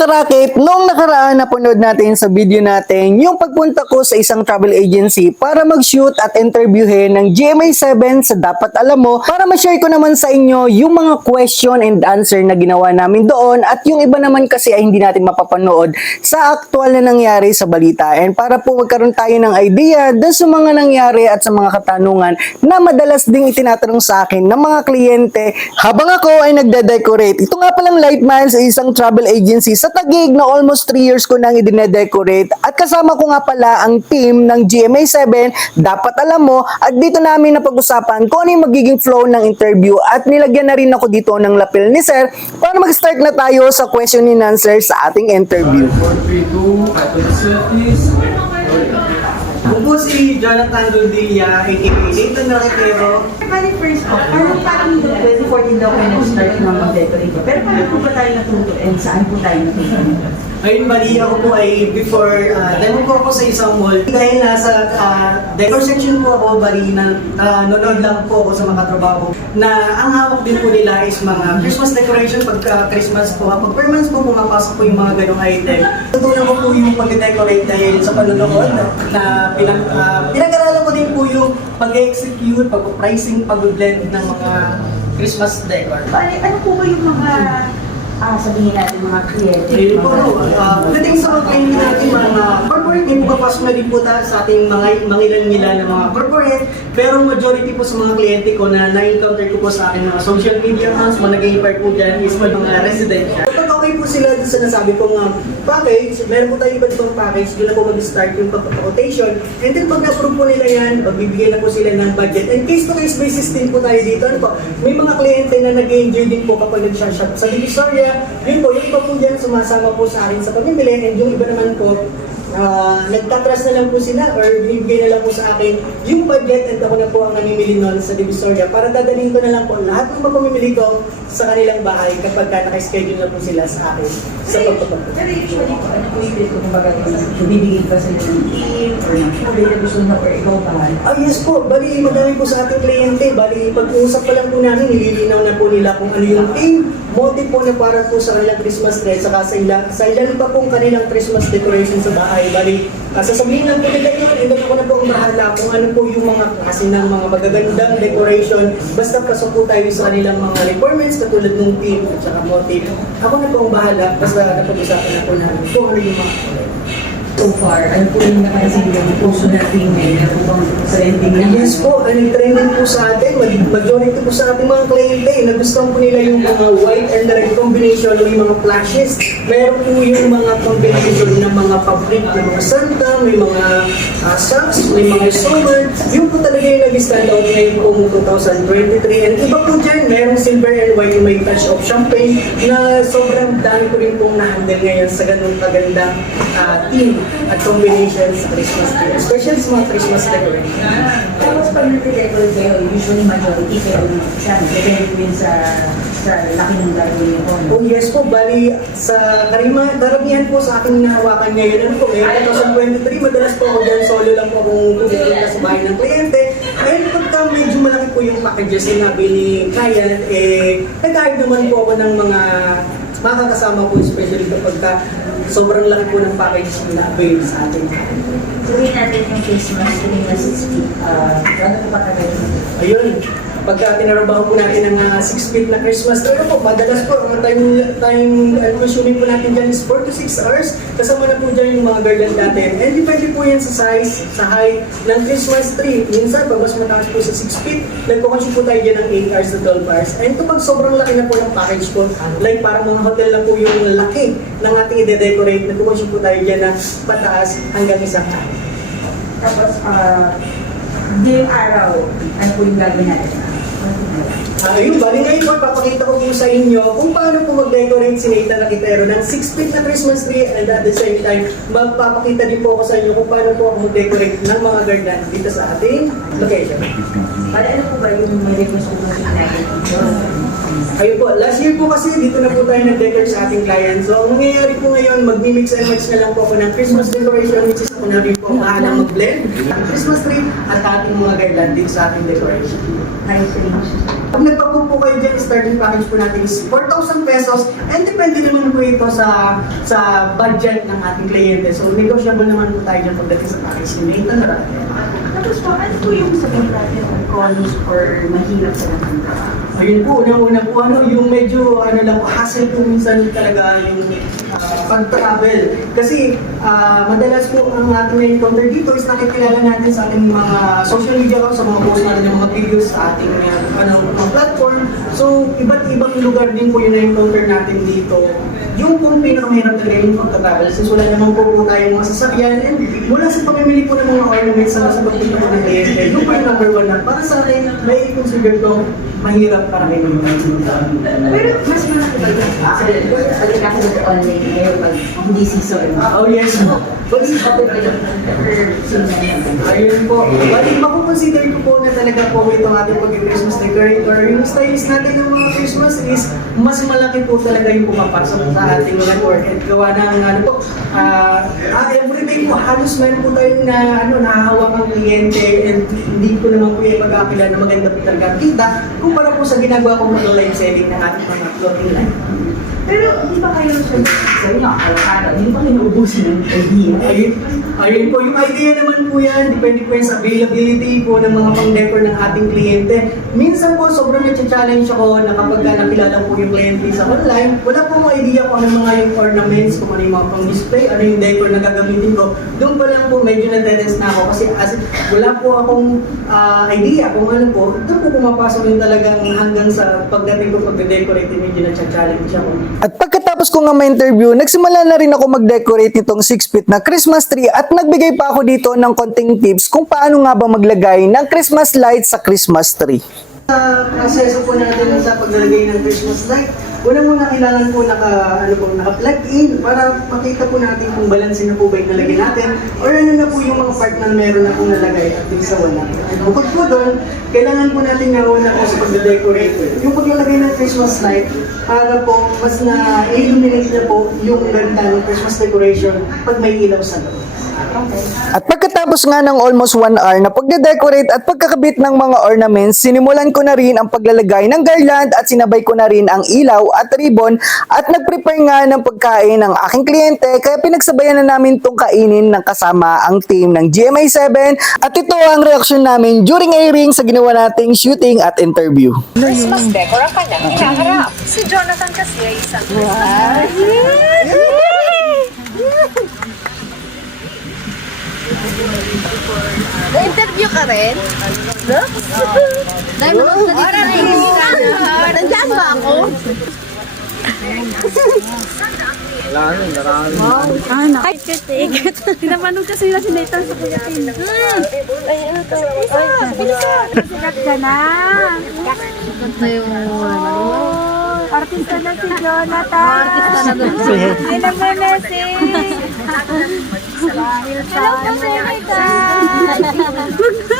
karakit, noong nakaraan napanood natin sa video natin yung pagpunta ko sa isang travel agency para mag-shoot at interviewin ng GMA7 sa Dapat Alam Mo para ma-share ko naman sa inyo yung mga question and answer na ginawa namin doon at yung iba naman kasi ay hindi natin mapapanood sa aktual na nangyari sa balita. And para po magkaroon tayo ng idea dun sa mga nangyari at sa mga katanungan na madalas ding itinatanong sa akin ng mga kliyente habang ako ay nagde-decorate. Ito nga palang Lightman sa isang travel agency sa Taguig na almost 3 years ko nang idine-decorate at kasama ko nga pala ang team ng GMA7 dapat alam mo at dito namin napag-usapan kung ano yung magiging flow ng interview. At nilagyan na rin ako dito ng lapel ni sir para mag-start na tayo sa question and answer sa ating interview. 4, 3, 2, cut to the surface. Ako po si Jonathan Dundilla, aka Nathan Rakitero. Bali first off, parang parang 2014 daw kayo nag-start ng mag-decorate. Pero paano po ba tayo natuto and saan po tayo natuto? Ayun, bali ako po ay before, uh, dahil po ako sa isang mall. Dahil nasa uh, decor section po ako, bali na uh, nanonood lang po ako sa mga katrabaho na ang hawak din po nila is mga Christmas decoration pagka Christmas po. Pag per months po pumapasok po yung mga ganong item. Natutunan ko po yung pag-decorate dahil sa panonood na pinag, uh, pinag-aralan ko din po yung pag-execute, pag-pricing, pag-blend ng mga Christmas decor. Bali, ano po ba yung mga, ah, sabihin natin mga creative? Ayun po, no. Uh, pagdating sa mga kainin natin mga corporate, may din po ta sa ating mga mangilan-ngilan na mga corporate. Pero majority po sa mga kliyente ko na na-encounter ko po sa akin mga social media accounts, mga nag-i-impart po dyan is mga residential. Okay po sila sa nasabi kong uh, package, meron po tayo iba't ibang package, doon na mag-start yung pagpapakotation. And then pag na-approve po nila yan, magbibigay na po sila ng budget. And case-to-case basis din po tayo dito. Ano po, may mga kliyente na nag-enjoy din po kapag nag-shop sa Divisoria. Yun po, yung iba po dyan sumasama po sa akin sa pamimili. And yung iba naman po, uh, nagtatras na lang po sila or binibigay na lang po sa akin yung budget and ako na po ang namimili nun sa Divisoria para dadalhin ko na lang po lahat ng mapamimili ko sa kanilang bahay kapag ka naka-schedule na po sila sa akin sa pagpapapagod. Pero usually po, ano po yung dito kumbaga, bibigay ba sila ng team or ng sabi na gusto na or ikaw ba? Ah, yes po. Bali, madami po sa ating kliyente. Bali, pag-uusap pa lang po namin, nililinaw na po nila kung ano yung team, motive po na para po sa kanilang Christmas tree, saka sa ilan, sa ilan pa pong kanilang Christmas decoration sa bahay. Bali, uh, sasabihin lang po nila yun, and then ako na po ang bahala kung ano po yung mga klase ng mga magagandang decoration. Basta pasok po tayo sa kanilang mga requirements, katulad ng team at saka motive. Ako na po ang bahala, basta napag-usapan na po namin kung ano yung mga So far, ano po yung napansin yung puso natin ngayon? Ano po bang trending na? Yes po, ang trending po sa atin, majority po sa ating mga kliyente, nagustuhan po nila yung mga white and red combination, may mga flashes. Meron po yung mga combination ng mga fabric, ng mga Santa, may mga uh, socks, may mga summer. Yung po talaga yung nag-stand out ngayon pong 2023. And iba po dyan, merong silver and white yung may touch of champagne na sobrang dami ko rin pong na-handle ngayon sa ganung kagandang uh, theme at combination sa Christmas tree. Especially sa mga Christmas decoration. Tapos pag nag-decorate kayo, usually majority kayo ng isa, depende din sa sa laki ng gagawin ko. Oh yes po, bali sa karima, karamihan po sa aking nahawakan ngayon, ano po, ngayon 2023, madalas po ako dyan, solo lang po akong pupunta sa bahay ng kliyente. Ngayon pagka medyo malaki po yung packages na nabili ni client, eh, nag naman po ako ng mga makakasama po, especially kapag ka sobrang laki po ng package na avail sa atin. Sabihin natin yung Christmas tree na 6 feet. Uh, Gano'n po katagal yun? Ayun, pagka tinarabaho po natin ng 6 feet na Christmas ano po, madalas po, ang time, time ano, consuming po natin dyan is 4 to 6 hours. Kasama na po dyan yung mga garland natin. And depende po yan sa size, sa height ng Christmas tree. Minsan, pag mataas po sa 6 feet, nagkukonsume po tayo dyan ng 8 hours to 12 hours. And kapag sobrang laki na po ng package po, like parang mga hotel na po yung laki ng ating i-decorate, nagkukonsume po tayo dyan ng pataas hanggang isang araw. Tapos, uh, ngayong araw, ano po yung gagawin natin? Ah, Ayun, bali ngayon po, papakita ko po sa inyo kung paano po mag-decorate si Nathan Nakitero ng 6 feet na Christmas tree and at the same time, magpapakita din po ako sa inyo kung paano po ako mag-decorate ng mga garland dito sa ating location. Para ano po ba yung may request ko natin natin dito? Ayun po, last year po kasi dito na po tayo nag-decor sa ating client. So, ang nangyayari po ngayon, mag-mix and match na lang po ako ng Christmas decoration which is ako na rin po mahalang mag-blend. Ang Christmas tree at ating mga garland din sa ating decoration. Nice range. Pag nagpapo po kayo dyan, starting package po natin is 4,000 pesos and depende naman po ito sa sa budget ng ating kliyente. So, negotiable naman po tayo dyan pagdating sa package ni Nathan Ratan. Tapos po, ano po yung sabihin natin ng cons or mahirap sa trabaho? Ayun po, unang-una po, ano, yung medyo, ano lang po, hassle po minsan talaga yung ah, pag-travel. Kasi, ah, madalas po ang ating na-encounter dito is nakikilala natin sa ating mga social media ko, sa mga post natin ng mga videos sa ating ah, ano, platform. So, iba't ibang lugar din po yung na-encounter natin dito. Yung pong pinakamahirap talaga yung pagka-travel. Since wala naman po po tayong mga sasakyan and mula sa pamimili po ng mga ornaments sa sa pagpunta po ng cliente, yung po yung number one na para sa akin, may consider ko mahirap para kay mga Pero mas malaki ba yung? Pag sa online ngayon, pag hindi season. Oh yes po. Per season? Ayun po. Bali, makukonsider ko po na talaga po itong ating pag-Christmas decorator. Yung stylist natin ng mga Christmas is mas malaki po talaga yung pumapasok sa ating network. At gawa ng ano po, ah ah, everyday po halos meron po tayong na, ano, nahahawak ang kliyente and hindi ko naman po yung pag-akila na maganda po talaga kita kumpara po sa ginagawa kong mga live selling ng ating mga clothing line. Pero hindi ba kayo sa sabi niyo, araw-araw, hindi ba kayo naubusin ng idea? Ayun, po, yung idea naman po yan, depende po yan sa availability po ng mga pang-decor ng ating kliyente. Minsan po, sobrang na-challenge ako na kapag ka nakilala po yung kliyente sa online, wala po akong idea kung ano mga yung ornaments, kung ano yung mga pang-display, ano yung decor na gagamitin ko. Doon pa lang po, medyo na-tense na ako kasi as, wala po akong ah, idea kung ano po. Doon po pumapasok yung talagang hanggang sa pagdating ko pag-decorate, medyo na-challenge ako. At pagkatapos ko nga ma-interview, nagsimula na rin ako mag-decorate nitong 6 feet na Christmas tree at nagbigay pa ako dito ng konting tips kung paano nga ba maglagay ng Christmas lights sa Christmas tree. Sa proseso po natin sa paglalagay ng Christmas light, unang-una kailangan po naka, ano po, naka-plug in para makita po natin kung balansin na po ba yung nalagay natin or ano na po yung mga part na meron na pong nalagay at yung sa wala. At bukod po doon, kailangan po natin nauna po sa pag-decorate. Yung paglalagay ng Christmas light, para po mas na-illuminate na po yung ganda ng Christmas decoration pag may ilaw sa loob. At pagkatapos nga ng almost 1 hour na pagde-decorate at pagkakabit ng mga ornaments, sinimulan ko na rin ang paglalagay ng garland at sinabay ko na rin ang ilaw at ribbon at nag-prepare nga ng pagkain ng aking kliyente kaya pinagsabayan na namin tong kainin ng kasama ang team ng GMA7 at ito ang reaksyon namin during airing sa ginawa nating shooting at interview. Christmas decor ang kanyang hinaharap. Si Jonathan kasi ay isang Na-interview ka rin? No? Dahil na Nandiyan ba ako? Ay, ikit. Tinamanog kasi na si Nathan sa kuya Tin. Ay, ano to? Ay, bilisan. Sikat ka na. Sikat na yung ano. Artista na si Jonathan. Artista na doon. Ay, nagme-message. Hello po, Jonathan.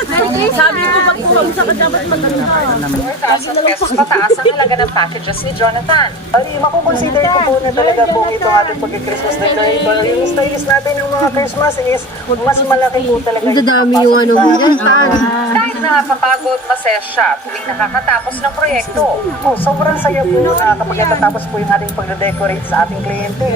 Sabi ko, pag pumunta ka dapat maganda. 4,000 pesos pataas ang halaga ng packages ni Jonathan. Ay, makukonsider ko po na talaga po itong ating pag-Christmas decorator. Yung stylist natin ng mga Christmas is mas malaki po talaga. Ang dadami yung ano mo dyan. Kahit nakakapagod, masaya siya tuwing nakakatapos ng proyekto. Oh, sobrang saya po na kapag natatapos po yung ating pag-decorate sa ating kliyente.